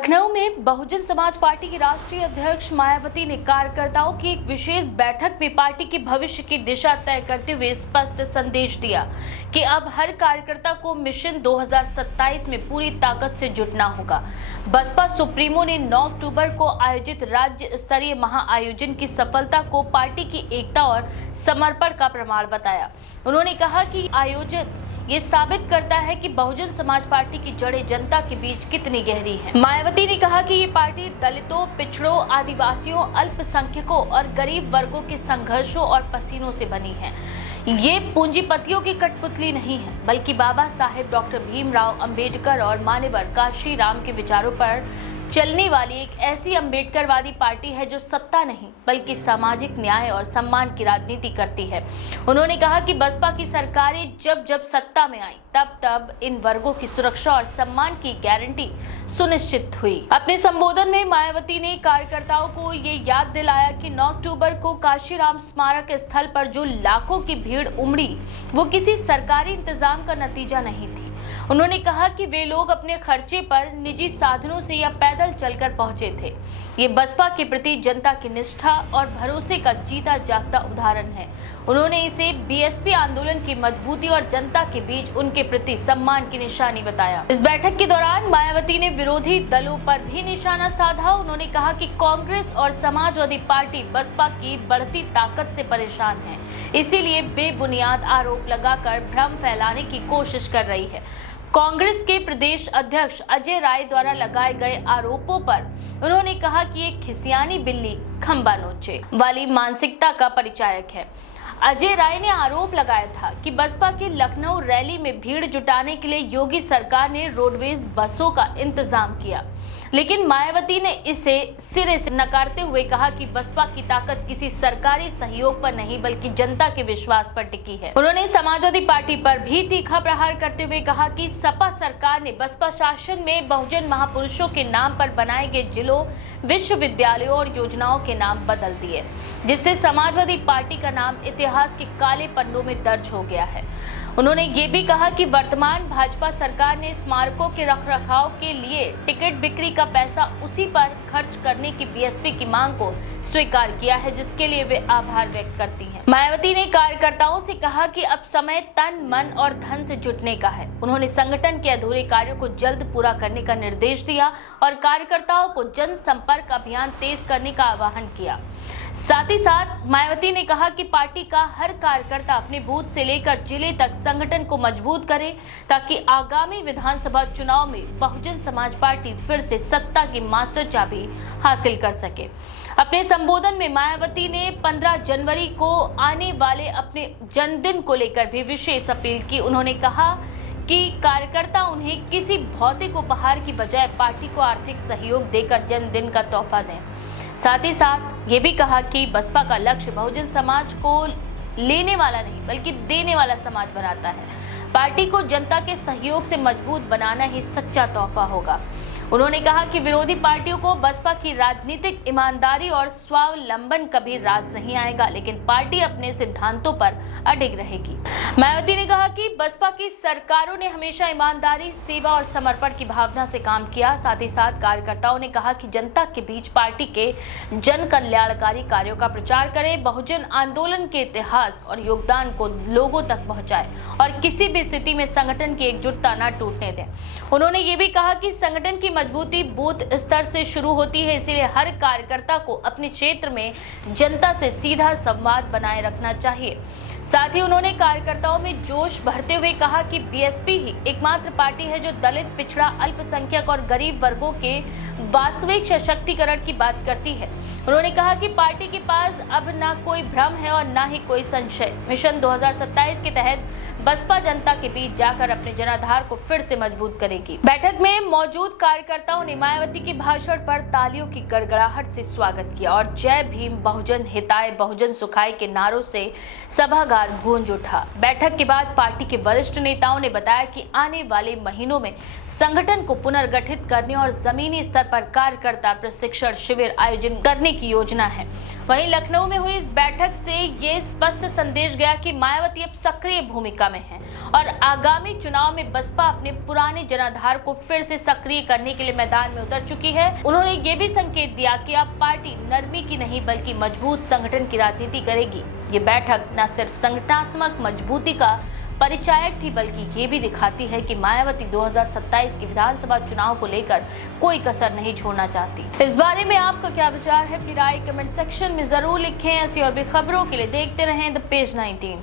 लखनऊ में बहुजन समाज पार्टी की राष्ट्रीय अध्यक्ष मायावती ने कार्यकर्ताओं की एक विशेष बैठक में पार्टी के भविष्य की दिशा तय करते हुए स्पष्ट संदेश दिया कि अब हर कार्यकर्ता को मिशन 2027 में पूरी ताकत से जुटना होगा। बसपा सुप्रीमो ने 9 अक्टूबर को आयोजित राज्य स्तरीय महाआयोजन की सफलता को पार्टी की एकता और समर्पण का प्रमाण बताया। उन्होंने कहा कि आयोजन ये साबित करता है कि बहुजन समाज पार्टी की जड़ें जनता के बीच कितनी गहरी हैं। मायावती ने कहा कि ये पार्टी दलितों, पिछड़ों, आदिवासियों, अल्पसंख्यकों और गरीब वर्गों के संघर्षों और पसीनों से बनी है। ये पूंजीपतियों की कठपुतली नहीं है, बल्कि बाबा साहेब डॉक्टर भीमराव अंबेडकर और मान्यवर काशी राम के विचारों पर चलने वाली एक ऐसी अंबेडकरवादी पार्टी है जो सत्ता नहीं बल्कि सामाजिक न्याय और सम्मान की राजनीति करती है। उन्होंने कहा कि बसपा की सरकारें जब जब सत्ता में आई तब इन वर्गों की सुरक्षा और सम्मान की गारंटी सुनिश्चित हुई। अपने संबोधन में मायावती ने कार्यकर्ताओं को ये याद दिलाया कि 9 अक्टूबर को काशीराम स्मारक स्थल पर जो लाखों की भीड़ उमड़ी वो किसी सरकारी इंतजाम का नतीजा नहीं थी। उन्होंने कहा कि वे लोग अपने खर्चे पर निजी साधनों से या पैदल चलकर पहुंचे थे। ये बसपा के प्रति जनता की निष्ठा और भरोसे का जीता जागता उदाहरण है। उन्होंने इसे बीएसपी आंदोलन की मजबूती और जनता के बीच उनके प्रति सम्मान की निशानी बताया। इस बैठक के दौरान मायावती ने विरोधी दलों पर भी निशाना साधा। उन्होंने कहा कि कांग्रेस और समाजवादी पार्टी बसपा की बढ़ती ताकत से परेशान है, इसीलिए बेबुनियाद आरोप लगाकर भ्रम फैलाने की कोशिश कर रही है। कांग्रेस के प्रदेश अध्यक्ष अजय राय द्वारा लगाए गए आरोपों पर उन्होंने कहा कि एक खिसियानी बिल्ली खंबा नोचे वाली मानसिकता का परिचायक है। अजय राय ने आरोप लगाया था कि बसपा की लखनऊ रैली में भीड़ जुटाने के लिए योगी सरकार ने रोडवेज बसों का इंतजाम किया, लेकिन मायावती ने इसे सिरे से नकारते हुए कहा कि बसपा की ताकत किसी सरकारी सहयोग पर नहीं बल्कि जनता के विश्वास पर टिकी है। उन्होंने समाजवादी पार्टी पर भी तीखा प्रहार करते हुए कहा कि सपा सरकार ने बसपा शासन में बहुजन महापुरुषों के नाम पर बनाए गए जिलों, विश्वविद्यालयों और योजनाओं के नाम बदल दिए, जिससे समाजवादी पार्टी का नाम इतिहास के काले पन्नों में दर्ज हो गया है। उन्होंने ये भी कहा कि वर्तमान भाजपा सरकार ने स्मारकों के रखरखाव के लिए टिकट बिक्री का पैसा उसी पर खर्च करने की बीएसपी की मांग को स्वीकार किया है, जिसके लिए वे आभार व्यक्त करती हैं। मायावती ने कार्यकर्ताओं से कहा कि अब समय तन, मन और धन से जुटने का है। उन्होंने संगठन के अधूरे कार्यों को जल्द पूरा करने का निर्देश दिया और कार्यकर्ताओं को जनसंपर्क अभियान तेज करने का आह्वान किया। साथ ही साथ मायावती ने कहा कि पार्टी का हर कार्यकर्ता अपने बूथ से लेकर जिले तक संगठन को मजबूत करे ताकि आगामी विधानसभा चुनाव में बहुजन समाज पार्टी फिर से सत्ता की मास्टर चाबी हासिल कर सके। अपने संबोधन में मायावती ने 15 जनवरी को आने वाले अपने जन्मदिन को लेकर भी विशेष अपील की। उन्होंने कहा कि कार्यकर्ता उन्हें किसी भौतिक उपहार की बजाय पार्टी को आर्थिक सहयोग देकर जन्मदिन का तोहफा दें। साथ ही साथ ये भी कहा कि बसपा का लक्ष्य बहुजन समाज को लेने वाला नहीं बल्कि देने वाला समाज बनाता है। पार्टी को जनता के सहयोग से मजबूत बनाना ही सच्चा तोहफा होगा। उन्होंने कहा कि विरोधी पार्टियों को बसपा की राजनीतिक ईमानदारी और स्वावलंबन कभी रास नहीं आएगा, लेकिन पार्टी अपने सिद्धांतों पर अडिग रहेगी। मायावती ने कहा कि बसपा की सरकारों ने हमेशा ईमानदारी, सेवा और समर्पण की भावना से काम किया। साथ ही साथ कार्यकर्ताओं ने कहा कि जनता के बीच पार्टी के जन कल्याणकारी कार्यों का प्रचार करें, बहुजन आंदोलन के इतिहास और योगदान को लोगों तक पहुंचाएं और किसी भी स्थिति में संगठन की एकजुटता न टूटने दें। उन्होंने ये भी कहा कि संगठन की मजबूती बूथ स्तर से शुरू होती है, इसीलिए हर कार्यकर्ता को अपने क्षेत्र में जनता से सीधा संवाद बनाए रखना चाहिए। साथ ही उन्होंने कार्यकर्ताओं में जोश भरते हुए कहा कि बीएसपी ही एकमात्र पार्टी है जो दलित, पिछड़ा, अल्पसंख्यक और गरीब वर्गों के वास्तविक सशक्तिकरण की बात करती है। उन्होंने कहा कि पार्टी के पास अब ना कोई भ्रम है और ना ही कोई संशय। मिशन 2027 के तहत बसपा जनता के बीच जाकर अपने जनाधार को फिर से मजबूत करेगी। बैठक में मौजूद कार्यकर्ताओं ने मायावती के भाषण पर तालियों की गड़गड़ाहट से स्वागत किया और जय भीम, बहुजन हिताय, बहुजन सुखाय के नारों से सभागार गूंज उठा। बैठक के बाद पार्टी के वरिष्ठ नेताओं ने बताया कि आने वाले महीनों में संगठन को पुनर्गठित करने और जमीनी स्तर पर कार्यकर्ता प्रशिक्षण शिविर आयोजन करने की योजना है। वहीं लखनऊ में हुई इस बैठक से ये स्पष्ट संदेश गया कि मायावती अब सक्रिय भूमिका में है और आगामी चुनाव में बसपा अपने पुराने जनाधार को फिर से सक्रिय करने के लिए मैदान में उतर चुकी है। उन्होंने ये भी संकेत दिया कि अब पार्टी नरमी की नहीं बल्कि मजबूत संगठन की राजनीति करेगी। ये बैठक न सिर्फ संगठनात्मक मजबूती का परिचायक थी बल्कि ये भी दिखाती है कि मायावती 2027 के विधानसभा चुनाव को लेकर कोई कसर नहीं छोड़ना चाहती। इस बारे में आपका क्या विचार है? अपनी राय कमेंट सेक्शन में जरूर लिखें। ऐसी और भी खबरों के लिए देखते रहें द पेज 19।